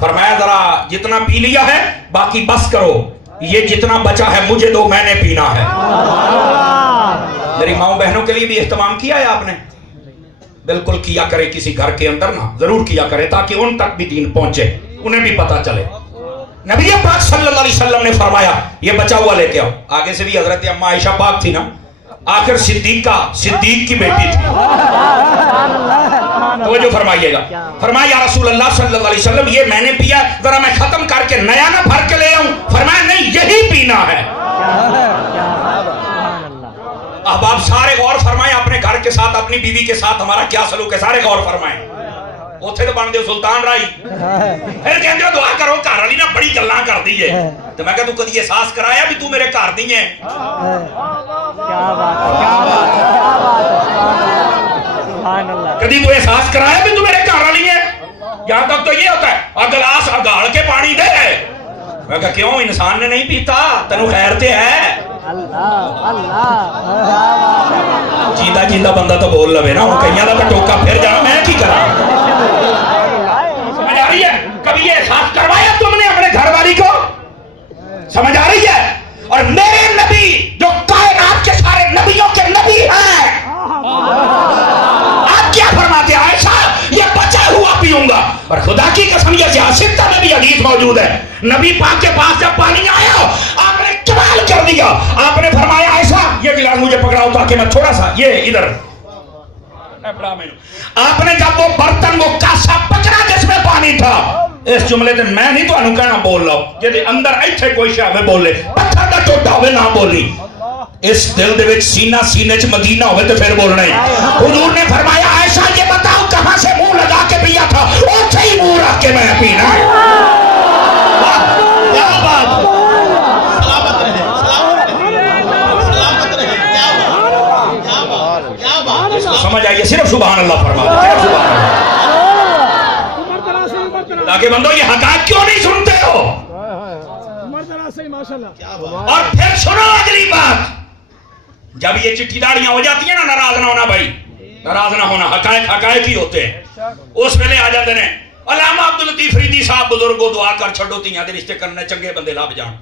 फरमाया जरा जितना पी लिया है बाकी बस करो, ये जितना बचा है मुझे दो, मैंने पीना है। मेरी माओ बहनों के लिए भी इस्तेमाल किया है आपने? बिल्कुल किया करे, किसी घर के अंदर ना जरूर किया करे ताकि उन तक भी दीन पहुंचे, उन्हें भी पता चले। नबी पाक सल्लल्लाहु अलैहि वसल्लम ने फरमाया ये बचा हुआ लेके आओ। आगे से भी हजरत अम्मा आयशा पाक थी ना, आखिर सिद्दीक की बेटी थी। तो जो फरमाइएगा, फरमाया या रसूल अल्लाह सल्लल्लाहु अलैहि वसल्लम ये मैंने पिया, जरा मैं खत्म करके नया ना भर के ले आऊं। फरमाया नहीं, यही पीना है। अब आप सारे गौर फरमाएं अपने घर के साथ, अपनी बीवी के साथ हमारा क्या सलूक है, सारे गौर फरमाएं। उथे तो बनते सुल्तान राई, फिर कहते हो दुआ करो घर वाली ना बड़ी गल्लां कर दी है। तो मैं कहा तू कभी एहसास कराया भी तू मेरे घर दी है? कभी तू एहसास कराया भी तू मेरे घर वाली है? यहां तक तो ये होता है गिलास अगाड़ के पानी दे। मैं कहा क्यों, इंसान ने नहीं पीता, तेनू खैर ते है। जींदा जींदा बंदा तो बोल लवे ना, हूं कईयां दा टोका फिर जाना, मैं की करा। समझ आ रही है? कभी ये एहसास करवाया तुमने अपने घर वाली को? समझ आ रही है? और मेरे नबी जो कायनात के सारे नबियों के नबी हैं, आप क्या फरमाते हैं? आयशा ये बचा हुआ पीऊंगा। और खुदा की कसम ये सियासत नबी हदीस मौजूद है, नबी पाक के पास जब पानी आया आपने कमाल कर दिया। आपने फरमाया आयशा ये गिलास मुझे पकड़ाओ ताकि मैं थोड़ा सा ये इधर। आपने जब वो बर्तन वो कासा पकड़ा जिसमें पानी था, इस जुमले से मैं नहीं तो कहना बोल लो, यदि अंदर ऐसे कोई शावे बोले पत्थर का टोटा होवे ना बोली, इस दिल दे विच सीना सीने च मदीना होवे तो फिर बोलना ही। हुजूर ने फरमाया आयशा ये बताओ कहां से मुंह लगा के पिया था? उसे ही मुंह रख के मैं पीना। क्या बात, सलामत रहे, सलामत रहे, क्या बात। इसको समझ आइए, सिर्फ सुभान अल्लाह फरमा, सिर्फ सुभान अल्लाह। ताकि बंदो ये हकायत क्यों नहीं सुनते हो? और फिर सुनो अगली बात, जब ये चिट्ठी दाड़ियां हो जाती है ना, नाराज ना होना भाई, नाराज ना होना, हकायक हकायक ही होते हैं। उस वेले आ जाते हैं अल्लामा अब्दुल लतीफ फरीदी साहब बुजुर्गो दुआ कर छड़ो तियां दे रिश्ते करने चंगे बंदे लभ जान।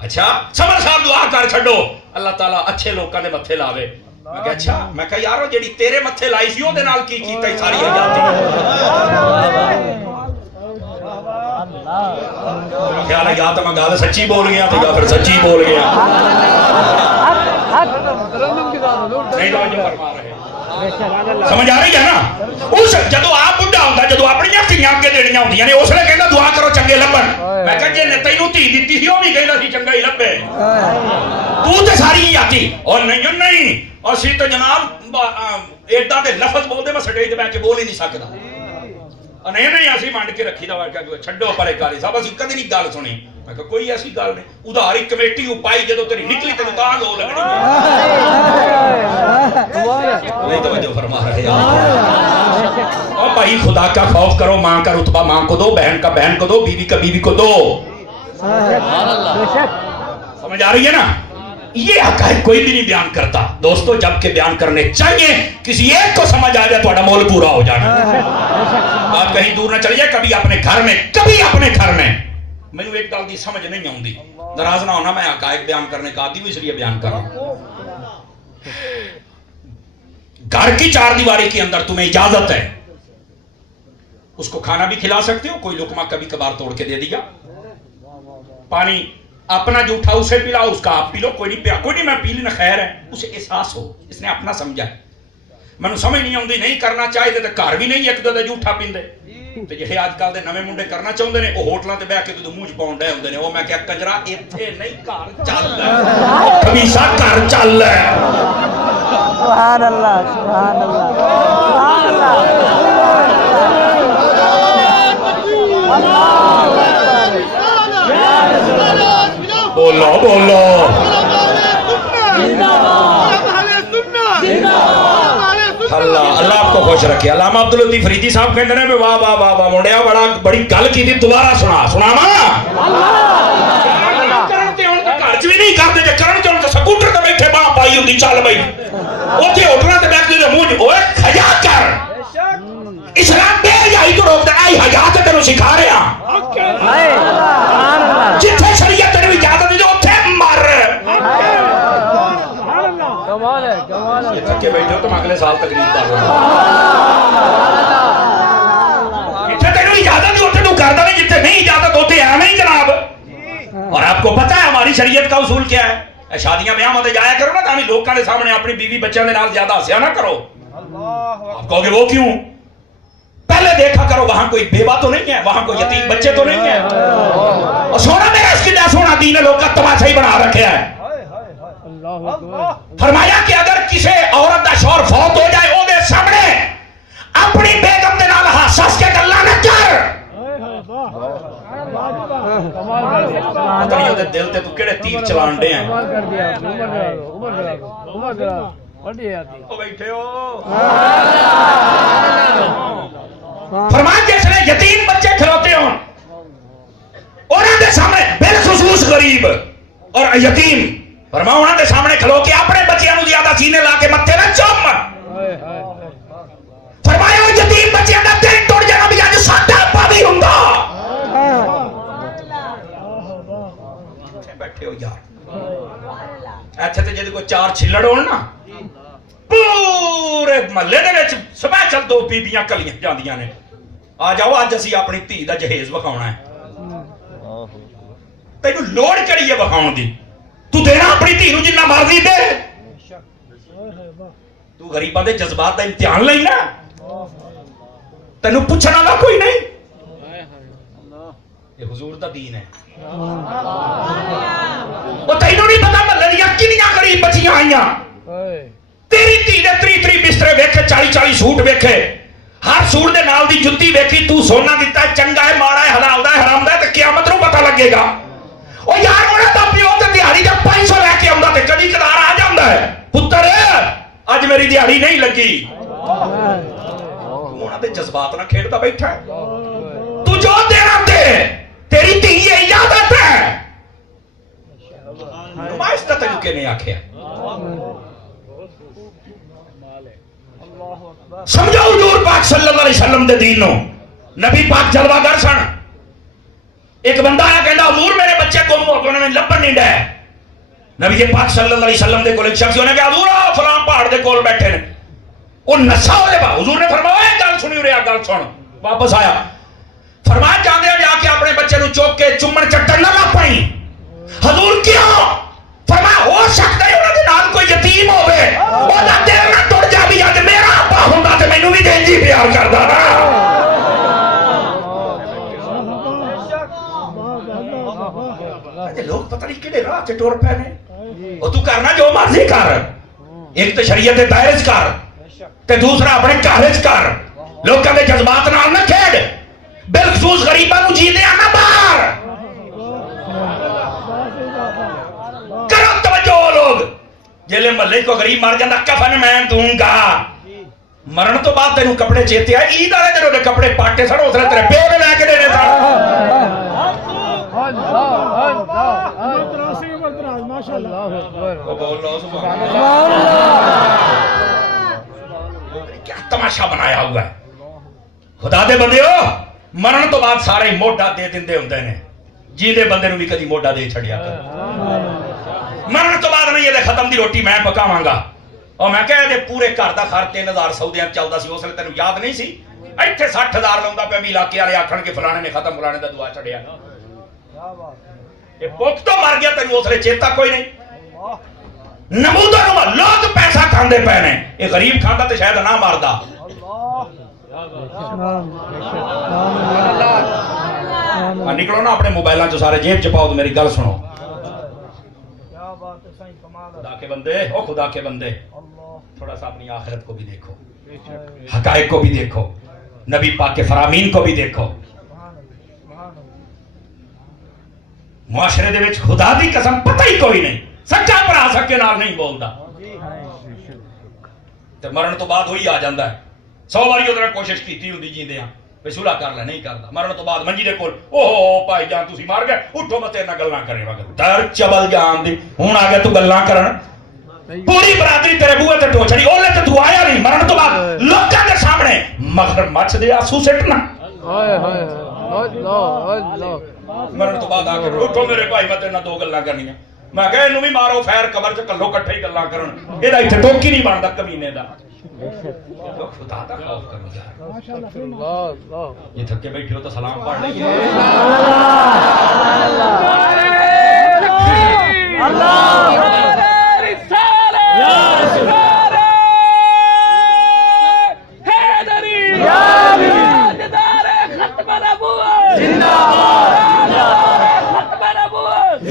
अच्छा समर साहब दुआ कर छड़ो अल्लाह ताला अच्छे लोगों के मत्थे लावे। मैं कहा अच्छा, मैं कहा यारो जेड़ी तेरे मत्थे लाई सी ओदे नाल की कीता सारी आजादी। ख्याल है या तो मैं गल सच्ची बोल गया तो या फिर सच्ची बोल गया। नहीं फरमा रहे, समझ आ रही है ना? उस जदों आप बुढ़ा होंदा, जदों अपनी धीयां अगे देनियां होंदियां ने, उसने कहंदा दुआ करो चंगे लभण। मैं कहा जे ने तैनू धी दित्ती सी ओ भी कहंदा सी चंगा ही लभे, तू ते सारी ही आती। और नहीं नहीं असीं तो जनाब एदां दे लफज बोलदे मैं स्टेज ते बैठ के बोल ही नहीं सकदा। नहीं नहीं असीं मंड के रखी दा छड्डो परे कारी साहब, असीं कदी नहीं गल सुनी। मैं कहा कोई ऐसी गल नहीं, उधारी कमेटी उपाई जदों तेरी निकली तेनू तां लो लगनी नहीं। तवज्जो फरमा रहे यार। और भाई खुदा का खौफ करो, माँ का रुतबा माँ को दो, बहन का बहन को दो, बीवी का बीवी को दो। समझ आ रही है ना? ये हकायक कोई भी नहीं बयान करता दोस्तों, जबकि बयान करने चाहिए। किसी एक को समझ आ जाए तो मोल पूरा हो जाना। आप कहीं दूर ना चलिए, कभी अपने घर में, कभी अपने घर में। मैंने एक गल की समझ नहीं आती, नाराज ना होना, मैं हकायक बयान करने का आदी हूं इसलिए बयान कर रहा हूं। घर की चार दीवारी के अंदर तुम्हें इजाजत है, उसको खाना भी खिला सकते हो, कोई लुकमा कभी कभार तोड़ के दे दिया, पानी अपना जो उठा उसे पिलाओ, उसका आप पी लो, कोई नहीं पिया, कोई नहीं मैं पी लेना खैर है, उसे एहसास हो इसने अपना समझा है। मैं समझ नहीं आती, नहीं करना चाहिए तो घर भी नहीं एक दो झूठा पींदे। ते जिहड़े आजकल दे नवे मुंडे करना चाहुंदे ने, ओ होटलां ते बैठ के तो मूंह च पाउण डे हुंदे ने। ओ मैं क्या कंजरा इत्थे नहीं घर चल, हमेशा घर चल। सुभान अल्लाह, सुभान अल्लाह, सुभान अल्लाह। बोलो बोलो अल्लाह अल्लाह आपको खुश रखे। अल्लामा अब्दुल लतीफ फरीदी साहब कहते हैं वाह वाह वाह वाह मुंडिया बड़ा बड़ी गल की थी, दोबारा सुना सुनावा। घर च भी नहीं करते, जे करन चल स्कूटर ते बैठे बाह पाई हुंदी चल बई, ओथे होटलां ते बैठ के मुंह ओए खजा कर। इस्लाम बेहयाई तो रोकदा, आई हया ते तेनू सिखा साल तकरीब कर रहा जिथे तेन इजाजत ही उठे तू करता नहीं, जिथे नहीं इजाजत होते है नहीं जनाब। और आपको पता है हमारी शरीयत का उसूल क्या है? शादियां ब्याह मत जाया करो ना, ताकि लोगों के सामने अपनी बीवी बच्चों के नाल ज्यादा हंसिया ना करो। आप कहोगे वो क्यों? पहले देखा करो वहां कोई बेवा तो नहीं है, वहां कोई यतीम बच्चे तो नहीं है। और सोना मेरा इसकी सोना दीन है, लोग का तमाशा ही बना रखे है। फरमाया कि अगर किसी औरत का शौहर फौत हो जाए ओदे सामने अपनी बेगम दे नाल हंस के गल्लां न कर। पता नहीं ओदे दिल ते तू केड़े तीर चलाण दे हैं। ओ बैठे हो। फरमाया जिसने यतीम बच्चे खिलौते हो उन्हां दे सामने बिलखुसूस गरीब और यतीम, फरमाया उन्हां दे सामने खलो के अपने बच्चों को ज्यादा सीने ला के मत्थे ना चुम। फरमाया यतीम बच्चों का दिल टुट जाना भी अज साडा आपा भी हुंदा। बैठे हो यार, इत्थे ते जदों कोई चार छिल्लड़ होण ना पूरे महल्ले दे विच स्पैशल दो बीबियां कलियां जांदियां ने, आ जाओ अज असीं अपनी धी दा जहेज विखाउणा है। तैनूं लोड़ किहड़ी है विखाउण दी? तू देना अपनी धी नूं जिन्ना मर्जी दे, तू गरीबां दे जज्बात दा इम्तिहान लेना, तैनूं पुछण वाला कोई नहीं। ये हुजूर दा दीन है। वो तैनूं नहीं पता महल्ले दियां किन्नियां गरीब बच्चियां आईयां, तेरी धी दे 3 बिस्तरे वेखे, 40 सूट वेखे, हर सूट दे नाल दी जुत्ती वेखी, तू सोना दिता चंगा है माड़ा है हलाल है हराम है, ते क़यामत नूं पता लगेगा। ओ यार उन्हां दा पिओ ते दिहाड़ी दा 500 लेके आउंदा ते कदी कदार आ जांदा है, पुत्तर अज मेरी दिहाड़ी नहीं लगी। तू उन्हां दे जज्बात नाल खेडदा बैठा है। तू जो देना दे, तेरी धी इजाजत है। नुमाइश दा तैनूं किहने आखिया? समझो हुजूर पाक सल्लल्लाहु अलैहि वसल्लम दे दीन नो। नबी पाक जलवागर सन। एक बंदा आया कहंदा हुजूर मेरे बच्चे गुम हो गए, मैं लभण नहीं डे। नबी जी पाक सल्लल्लाहु अलैहि वसल्लम दे कोल एक शख्स ने कहा हुजूर आ फलां पहाड़ दे कोल बैठे ने, ओ नशा होए बा। हुजूर ने फरमाया गल सुनी रे, गल सुन। वापस आया, फरमाया जांदे जाके अपने बच्चे नु चुक के चुम्मण चट्टन ना ला पाई। हुजूर क्यों? फरमाया हो सकदा है उन्हां दे नाल कोई यतीम होवे, ओदा दिल ना टुट जा भी अज मेरा आपा हुंदा ते मैनू भी इंज ही प्यार करदा ना। लोग पता नहीं किहड़े राह ते टुर पए ने। ओ तू करना जो मर्जी कर, एक तो शरीयत दे दायरे च कर ते दूसरा अपने घर च कर। लोकां दे जज्बात नाल ना खेड, बिलखसूस गरीबां नूं जींदे आ ना बाहर करो तवज्जो। लोग जेले महल्ले को गरीब मर जाता कफन मैं दूंगा, मरण तो बाद तेनू कपड़े चेते आए। ईद वाले दिन उहदे कपड़े पाटे सड़, उसने तेरे प्यो ने लैके देने सड़। क्या तमाशा बनाया हुआ है। खुदा दे बंदेओ, मरण तो बाद सारे मोढा दे दिंदे हुंदे ने, जींदे बंदे नूं भी कदी मोढा दे छड़िया कर। मरण तो बाद नहीं ये खत्म दी रोटी मैं पकावांगा। और मैं कह दे पूरे घर का खर्च 3000 सऊदियां चलदा सी, उसले तेनू याद नहीं सी? इत्थे 60,000 लाउंदा पे भी इलाके वाले आखण के फलाने ने खत्म, फलाने दा दुआ छड़िया। ये भुख तो मर गया, तेनू उसले चेता कोई नहीं। नमूदा नूं लोग पैसा खांदे पे ने, ये गरीब खांदा ते शायद ना मरदा। निकलो ना अपने मोबाइलों चो सारे, जेब च पाओ तो मेरी गल सुनो। खुदा के बंदे, ओ खुदा के बंदे, थोड़ा सा अपनी आखिरत को भी देखो, हकायक को भी देखो, नबी पाक के फरामीन को भी देखो। मुआशरे दे विच खुदा दी कसम पता ही कोई नहीं, सच्चा भरा सके नाल नहीं बोलता ते मरण तो बाद वही आ जाता है। 100 बारी उहदे नाल कोशिश कीती हुंदी जींदे वे सुलह कर ले, नहीं करता। मरण तो बाद मंजी दे कोल ओहो भाई जान तुसी मार गए, उठो मैं तेरे नाल गल्लां करे वग दर चबल जान दी हुण आ गया तू गल्लां करन। पूरी बरादरी तेरे बूहे ते टोचड़ी, ओले ते तू आया नहीं। मरण तो बाद लोकां दे सामने मगर मच दे आंसू सिटना। हाय हाय अल्लाह। मरण तो बाद आके उठो मेरे भाई मैं तेरे नाल दो गल्लां करनियां। मैं कहा इनू भी मारो फैर कबर च कल्लो इकट्ठे ही गल्लां करन, एदा इत्थे टोकी नहीं बनदा कमीने दा। तो खुदा का खौफ करो यार। माशाल्लाह। ये थके बैठे हो तो सलाम पढ़ लीजिए।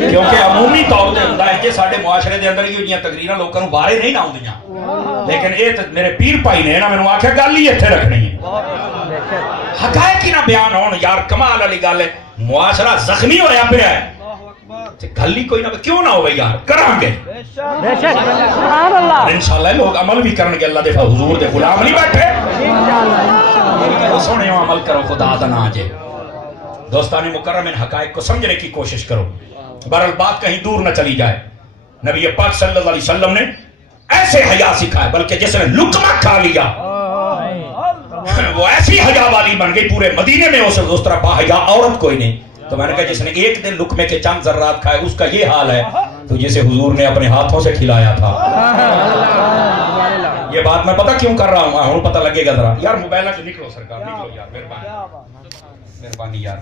क्योंकि अमूमी तौर पर होता है कि साडे मुआशरे के अंदर ही तकरीर लोगों को बारे नहीं ना आउंदियां, लेकिन ये तो मेरे पीर भाई ने ना मैंने आख्या गल ही इत्थे रखनी है, हकायक ही ना बयान होण यार। कमाल वाली गल है, मुआशरा जख्मी होया पिया है, गल ही कोई ना क्यों ना होवे यार, करांगे इंशाअल्लाह। लोग अमल भी करनगे, अल्लाह दे हुजूर दे गुलाम नहीं बैठे। सोने अमल करो, खुदा दा नाम जे। दोस्तानी मुकर्रम, इन हकायक को समझने की कोशिश करो। बहरहाल बात कहीं दूर न चली जाए, नबी पाक सल्लल्लाहु अलैहि वसल्लम ने ऐसे हया सिखाया, बल्कि जिसने लुकमा खा लिया वो ऐसी हया वाली बन गई, पूरे मदीने में उस तरह बाहया औरत कोई नहीं। तो मैंने कहा जिसने एक दिन लुकमे के चंद जर्रात खाए उसका ये हाल है, तो जिसे हुजूर ने अपने हाथों से खिलाया था। ये बात मैं पता क्यों कर रहा हूँ, पता लगेगा जरा यार। मोबाइल से निकलो सरकार, निकलो यार, मेहरबानी यार।